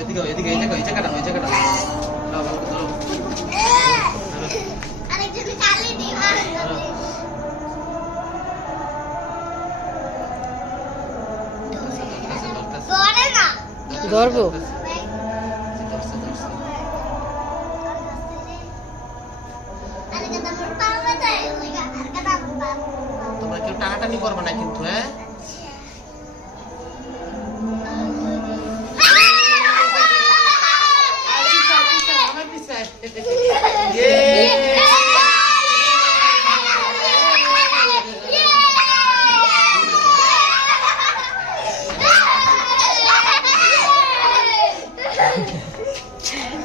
এদিকে এদিকে এই জায়গাটা নাও নাও ভালো করে ধরো আরেকজন চালিয়ে দিই করে না ধরবো তোমরা কেউ টানাটানি করবে না কিন্তু হ্যাঁ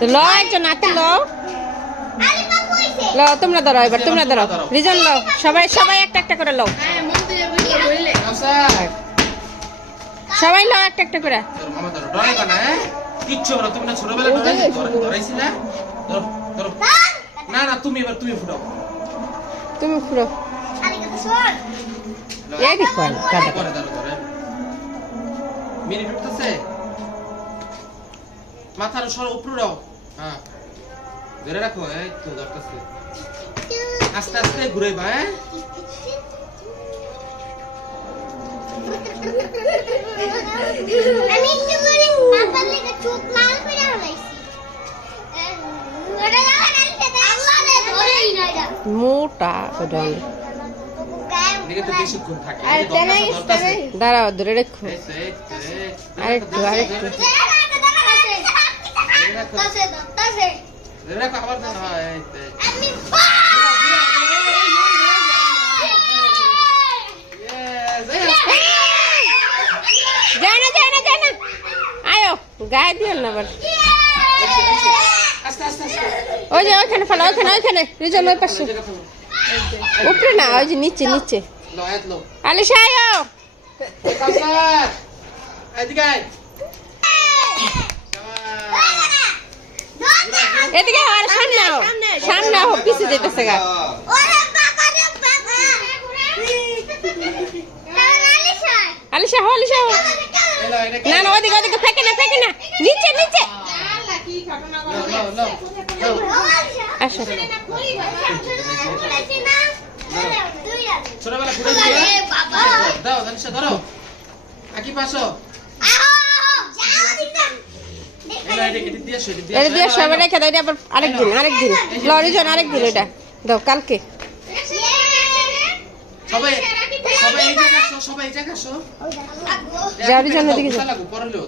ল একজন হাতে ল ল তোমরা ধরো এবার তোমরা ধরো রিজন ল সবাই সবাই একটা একটা করে লও সবাই ল একটা একটা করে মামা ধরো ডরাইবা না হ্যাঁ কিচ্ছু না তুমি না ছোটবেলা ডরাইছি না ধরো ধরো না না তুমি এবার তুমি ফুটাও তুমি ফুরো এই দেখো কাটা করে ধরো ধরে মিনিট উঠতেছে মাথার সর উপরে রাও হ্যাঁ ধরে রাখো এই তো ধরতেছে আস্তে আস্তে ঘুরাইবা হ্যাঁ আমি একটু করে পাপার লেগে চোখ লাল করে হলাইছি ওরে আল্লাহ রে ধরেই না এটা মোটা ওটা এদিকে তো বেশিক্ষণ থাকে আর তেনাই দাঁড়াও ধরে রাখো আরেকটু আরেকটু ধরে রাখো আবার যেন হয় এই তো আমি যায় না আয়ো গায়ে দিও না আবার আস্তে আস্তে আস্তে ওই যে ওইখানে ফেলো ওইখানে রিজন ওই পাশে উপরে না ওই যে নিচে লো এত লো আলিশা আয়ো কাউসার এদিকে আয় এদিকে আর সামনে আও পিছে যেতেছে গা ওরে বাবা রে বাবা আলিশা হো এলো এটা না না ওদিকে ফেকে না নিচে লো আসো ছোটবেলা ঘুরে দাও জানিস ধরো আকি পাশো এলো এটা দিয়ে আসো এটা দিয়ে সবাই রেখে দাও এটা আবার আরেকদিন লরিজন আরেকদিন এটা দাও কালকে সবাই এই জায়গা আসো যাও রিজন ওদিকে যাও লাগু পরে লো